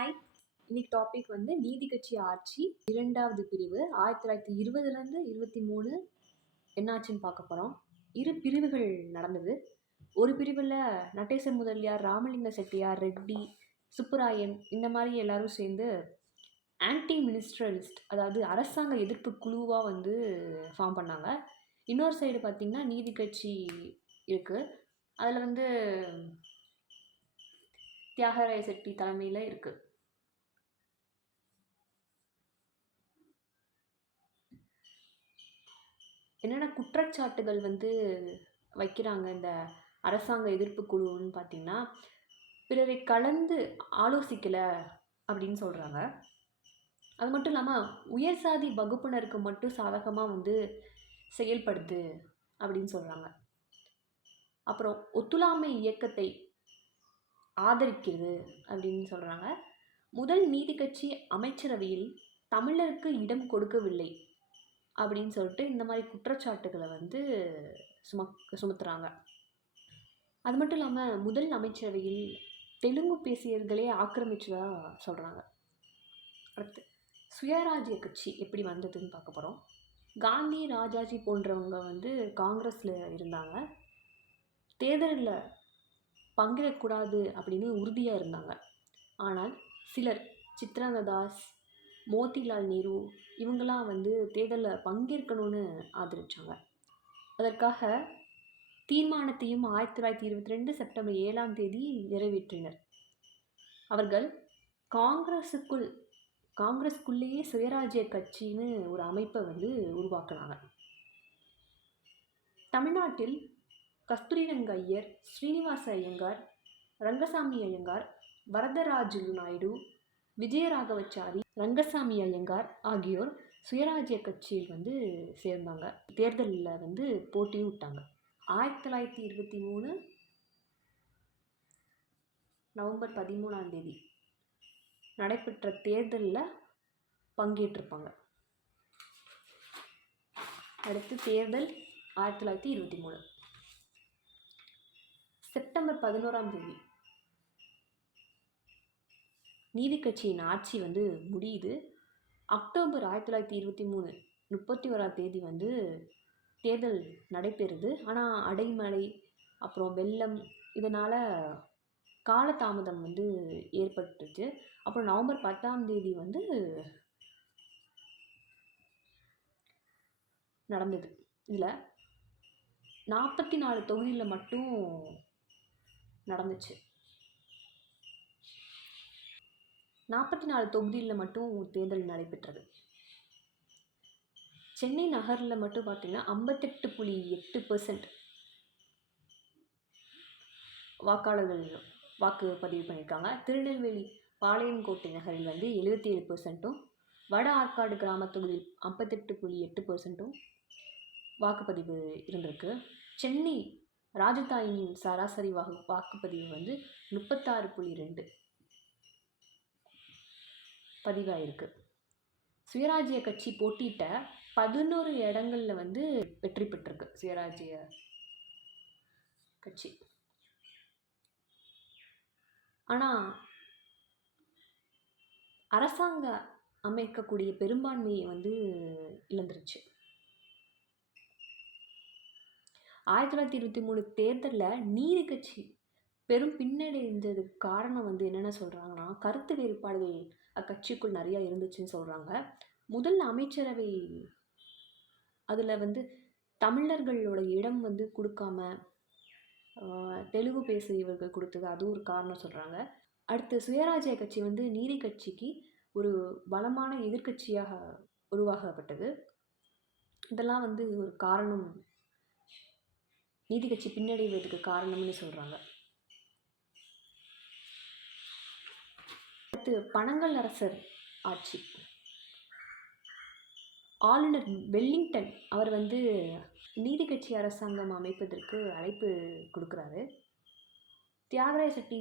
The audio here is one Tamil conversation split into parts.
ஹாய். இன்னைக்கு டாபிக் வந்து நீதி கட்சி ஆட்சி 2வது பிரிவு 1920லேருந்து 23 என்னாச்சுன்னு பார்க்க போகிறோம். 2 பிரிவுகள் நடந்தது. ஒரு பிரிவில் நடேச முதலியார், ராமலிங்க செட்டியார், ரெட்டி, சுப்புராயன் இந்த மாதிரி எல்லாரும் சேர்ந்து ஆன்டி மினிஸ்ட்ரலிஸ்ட், அதாவது அரசாங்க எதிர்ப்பு குழுவாக வந்து ஃபார்ம் பண்ணாங்க. இன்னொரு சைடு பார்த்திங்கன்னா நீதி கட்சி இருக்குது. அதில் வந்து தியாகராய செட்டி தலைமையில் இருக்குது. என்னென்ன குற்றச்சாட்டுகள் வந்து வைக்கிறாங்க இந்த அரசாங்க எதிர்ப்பு குழுன்னு பார்த்தீங்கன்னா, பிறரை கலந்து ஆலோசிக்கலை அப்படின்னு சொல்கிறாங்க. அது மட்டும் இல்லாமல் உயர் சாதி வகுப்பினருக்கு மட்டும் சாதகமாக வந்து செயல்படுது அப்படின்னு சொல்கிறாங்க. அப்புறம் ஒத்துழையாமை இயக்கத்தை ஆதரிக்கிறது அப்படின்னு சொல்கிறாங்க. முதல் நீதி கட்சி அமைச்சரவையில் தமிழருக்கு இடம் கொடுக்கவில்லை அப்படின்னு சொல்லிட்டு இந்த மாதிரி குற்றச்சாட்டுகளை வந்து சுமத்துறாங்க. அது மட்டும் இல்லாமல் முதல் அமைச்சரவையில் தெலுங்கு பேசியர்களே ஆக்கிரமிச்சதாக சொல்கிறாங்க. அடுத்து சுயராஜ்ய கட்சி எப்படி வந்ததுன்னு பார்க்க போகிறோம். காந்தி, ராஜாஜி போன்றவங்க வந்து காங்கிரஸில் இருந்தாங்க. தேர்தலில் பங்கேற்கக்கூடாது அப்படின்னு உறுதியாக இருந்தாங்க. ஆனால் சிலர் சித்ரேந்திர தாஸ், மோதிலால் நேரு இவங்களாம் வந்து தேர்தலில் பங்கேற்கணும்னு ஆதரித்தாங்க. அதற்காக தீர்மானத்தையும் 1922 செப்டம்பர் 7ஆம் தேதி நிறைவேற்றினர். அவர்கள் காங்கிரஸுக்குள்ளேயே சுயராஜ்ய கட்சின்னு ஒரு அமைப்பை வந்து உருவாக்குனாங்க. தமிழ்நாட்டில் கஸ்தூரிரங்க ஐயர், ஸ்ரீனிவாச ஐயங்கார், ரங்கசாமி ஐயங்கார், வரதராஜு நாயுடு, விஜயராகவச்சாரி, ரங்கசாமி ஐயங்கார் ஆகியோர் சுயராஜ்ய கட்சியில் வந்து சேர்ந்தாங்க. தேர்தலில் வந்து போட்டியும் விட்டாங்க. 1923 நவம்பர் 13ஆம் தேதி நடைபெற்ற தேர்தலில் பங்கேற்றிருப்பாங்க. அடுத்து தேர்தல் 1923 செப்டம்பர் 11ஆம் தேதி நீதி கட்சியின் ஆட்சி வந்து முடியுது. அக்டோபர் 1923 31ஆம் தேதி வந்து தேர்தல் நடைபெறுது. ஆனால் அடைமழை அப்புறம் வெள்ளம் இதனால் காலதாமதம் வந்து ஏற்பட்டுச்சு. அப்புறம் நவம்பர் 10ஆம் தேதி வந்து நடந்தது. இதில் 44 தொகுதியில் மட்டும் நடந்துச்சு. 44 தொகுதியில் மட்டும் தேர்தல் நடைபெற்றது. சென்னை நகரில் மட்டும் பார்த்திங்கன்னா 58.8% வாக்காளர்கள் வாக்குப்பதிவு பண்ணியிருக்காங்க. திருநெல்வேலி பாளையங்கோட்டை நகரில் வந்து 77%, வட ஆற்காடு கிராம தொகுதியில் 58.8% வாக்குப்பதிவு இருந்திருக்கு. சென்னை ராஜதானியின் சராசரி வாக்குப்பதிவு வந்து 36.2 பதிவாயிருக்கு. சுயராஜ்ய கட்சி போட்டியிட்ட 11 இடங்களில் வந்து வெற்றி பெற்றிருக்கு சுயராஜ்ய கட்சி. ஆனால் அரசாங்க அமைக்கக்கூடிய பெரும்பான்மையை வந்து இழந்துருச்சு. 1923 தேர்தலில் நீதி கட்சி பெரும் பின்னடைந்ததுக்கு காரணம் வந்து என்னென்ன சொல்கிறாங்கன்னா, கருத்து வேறுபாடுகள் அக்கட்சிக்குள் நிறையா இருந்துச்சுன்னு சொல்கிறாங்க. முதல் அமைச்சரவை அதில் வந்து தமிழர்களோட இடம் வந்து கொடுக்காம தெலுங்கு பேசியவர்கள் கொடுத்தது அது ஒரு காரணம் சொல்கிறாங்க. அடுத்து சுயராஜ்ய கட்சி வந்து நீதி கட்சிக்கு ஒரு பலமான எதிர்கட்சியாக உருவாக்கப்பட்டது. இதெல்லாம் வந்து ஒரு காரணம், நீதி கட்சி பின்னடைவதற்கு காரணம்னு சொல்கிறாங்க. அடுத்து பனங்கல் அரசர் ஆட்சி. ஆளுநர் வெல்லிங்டன் அவர் வந்து நீதி கட்சி அரசாங்கம் அமைப்பதற்கு அழைப்பு கொடுக்குறாரு. தியாகராய செட்டி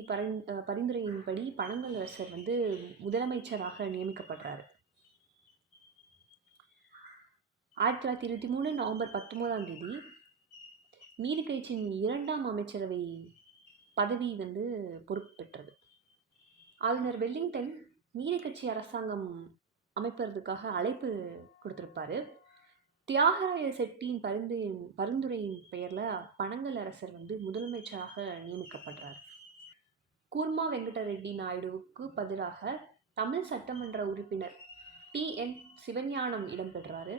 பரிந்துரையின்படி பனங்கல் அரசர் வந்து முதலமைச்சராக நியமிக்கப்படுறாரு. 1923 நவம்பர் 19ஆம் தேதி நீதி கட்சியின் 2ஆம் அமைச்சரவை பதவி வந்து பொறுப்பு பெற்றது. ஆளுநர் வெல்லிங்டன் நீதி கட்சி அரசாங்கம் அமைப்பதற்காக அழைப்பு கொடுத்துருப்பாரு. தியாகராய செட்டியின் பரிந்துரையின் பெயரில் பனங்கல் அரசர் வந்து முதலமைச்சராக நியமிக்கப்படுறார். கூர்மா வெங்கட ரெட்டி நாயுடுவுக்கு பதிலாக தமிழ் சட்டமன்ற உறுப்பினர் TN சிவஞானம் இடம்பெற்றாரு.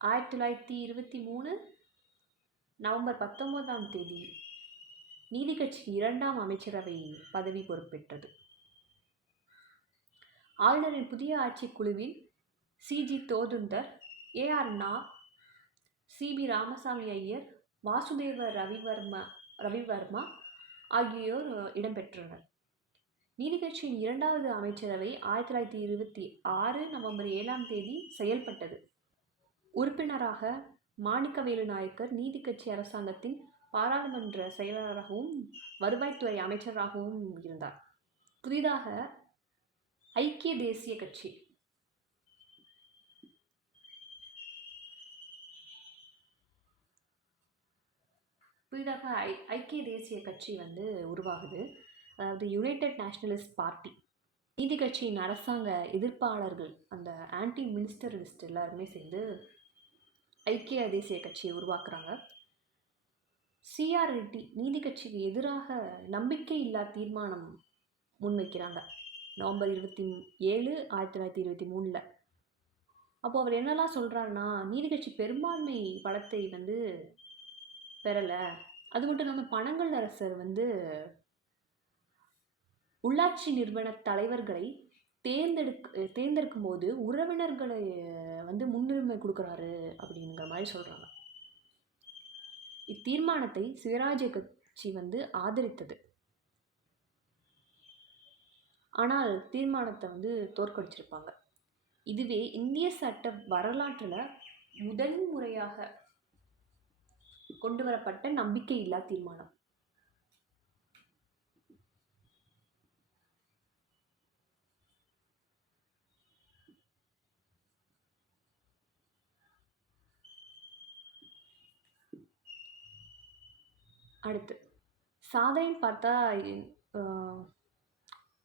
1923 நவம்பர் 19 நீதி கட்சியின் 2ஆம் அமைச்சரவை பதவி பொறுப்பேற்றது. ஆளுநரின் புதிய ஆட்சிக்குழுவில் CG தோதுந்தர், AR நா, CB ராமசாமி ஐயர், வாசுதேவ ரவிவர்மா ஆகியோர் இடம்பெற்றனர். நீதி கட்சியின் 2வது அமைச்சரவை 1926 நவம்பர் 7 செயல்பட்டது. உறுப்பினராக மாணிக்கவேலு நாயக்கர் நீதி கட்சி அரசாங்கத்தின் பாராளுமன்ற செயலாளராகவும் வருவாய்த்துறை அமைச்சராகவும் இருந்தார். புதிதாக ஐக்கிய தேசிய கட்சி வந்து உருவாகுது. அதாவது யுனைடெட் நேஷனலிஸ்ட் பார்ட்டி. நீதி கட்சியின் அரசாங்க எதிர்ப்பாளர்கள், அந்த ஆன்டி மினிஸ்டரிஸ்ட் எல்லாருமே சேர்ந்து ஐக்கிய தேசிய கட்சியை உருவாக்குறாங்க. CR ரெட்டி நீதி கட்சிக்கு எதிராக நம்பிக்கை இல்லா தீர்மானம் முன்வைக்கிறாங்க நவம்பர் 27, 1923. அப்போ அவர் என்னெல்லாம் சொல்கிறாருன்னா, நீதி கட்சி பெரும்பான்மை பலத்தை வந்து பெறலை, அது மட்டும் இல்லாமல் பனங்கல் அரசர் வந்து உள்ளாட்சி நிறுவன தலைவர்களை தேர்ந்தெடுக்கும் போது உறவினர்களை வந்து முன்னுரிமை கொடுக்குறாரு அப்படிங்கிற மாதிரி சொல்கிறாங்க. இத்தீர்மானத்தை சுயராஜ்ய கட்சி வந்து ஆதரித்தது. ஆனால் தீர்மானத்தை வந்து தோற்கடிச்சிருப்பாங்க. இதுவே இந்திய சட்ட வரலாற்றில் முதல் முறையாக கொண்டு வரப்பட்ட நம்பிக்கையில்லா தீர்மானம். அடுத்து சாதனைன்னு பார்த்தா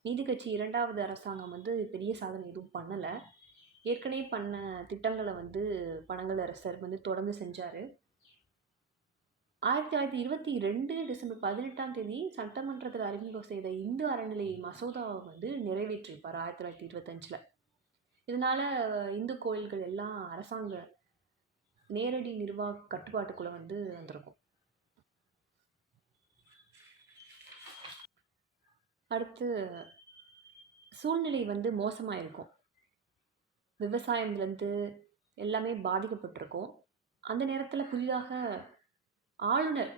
நீதி கட்சி 2வது அரசாங்கம் வந்து பெரிய சாதனை எதுவும் பண்ணலை. ஏற்கனவே பண்ண திட்டங்களை வந்து பனங்கல் அரசர் வந்து தொடர்ந்து செஞ்சார். 1922 டிசம்பர் 18 சட்டமன்றத்தில் அறிமுகம் செய்த இந்து அறநிலை மசோதாவை வந்து நிறைவேற்றிருப்பார் 1925. இதனால் இந்து கோயில்கள் எல்லாம் அரசாங்க நேரடி நிர்வாக கட்டுப்பாட்டுக்குள்ளே வந்து வந்திருக்கும். அடுத்து சூழ்நிலை வந்து மோசமாக இருக்கும். விவசாயம்லேருந்து எல்லாமே பாதிக்கப்பட்டிருக்கும். அந்த நேரத்தில் புதிதாக ஆளுநர்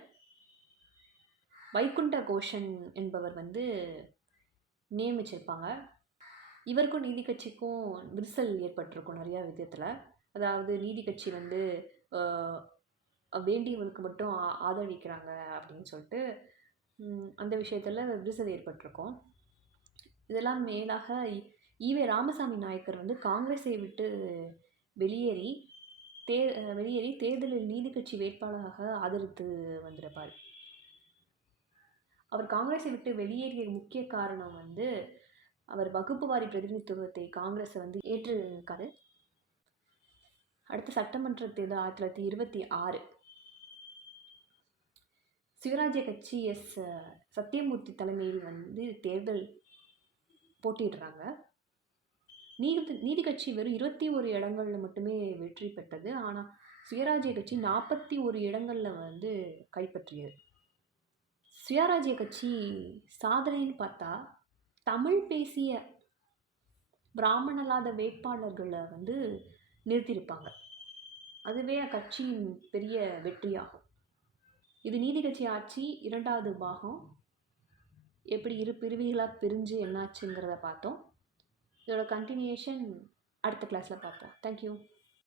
வைகுண்ட கோஷன் என்பவர் வந்து நியமிச்சிருப்பாங்க. இவருக்கும் நீதி கட்சிக்கும் விரிசல் ஏற்பட்டிருக்கும் நிறையா விதத்தில். அதாவது நீதி கட்சி வந்து வேண்டியவங்களுக்கு மட்டும் ஆதரவிக்கிறாங்க அப்படின்னு சொல்லிட்டு அந்த விஷயத்தில் விரிசல் ஏற்பட்டிருக்கும். இதெல்லாம் மேலாக ஈவே ராமசாமி நாயக்கர் வந்து காங்கிரஸை விட்டு வெளியேறி தேர்தலில் நீதி கட்சி வேட்பாளராக ஆதரித்து வந்திருப்பார். அவர் காங்கிரஸை விட்டு வெளியேறிய முக்கிய காரணம் வந்து அவர் வகுப்பு வாரி பிரதிநிதித்துவத்தை காங்கிரஸை வந்து ஏற்றிருக்காரு. அடுத்த சட்டமன்ற தேர்தல் 1926. சிவராஜ்ய கட்சி சத்தியமூர்த்தி தலைமையில் வந்து தேர்தல் போட்டியிடுறாங்க. நீதி கட்சி வெறும் 21 இடங்களில் மட்டுமே வெற்றி பெற்றது. ஆனால் சுயராஜ்ய கட்சி 41 இடங்களில் வந்து கைப்பற்றியது. சுயராஜ்ய கட்சி சாதனைன்னு பார்த்தா தமிழ் பேசிய பிராமணலாத வேட்பாளர்களை வந்து நிறுத்தியிருப்பாங்க. அதுவே அக்கட்சியின் பெரிய வெற்றியாகும். இது நீதி கட்சி ஆட்சி 2வது பாகம். எப்படி இரு பிரிவுகளாக பிரிஞ்சு என்னாச்சுங்கிறத பார்த்தோம். இதோட கண்டினியூஷன் அடுத்த கிளாஸில் பார்ப்போம். தேங்க்யூ.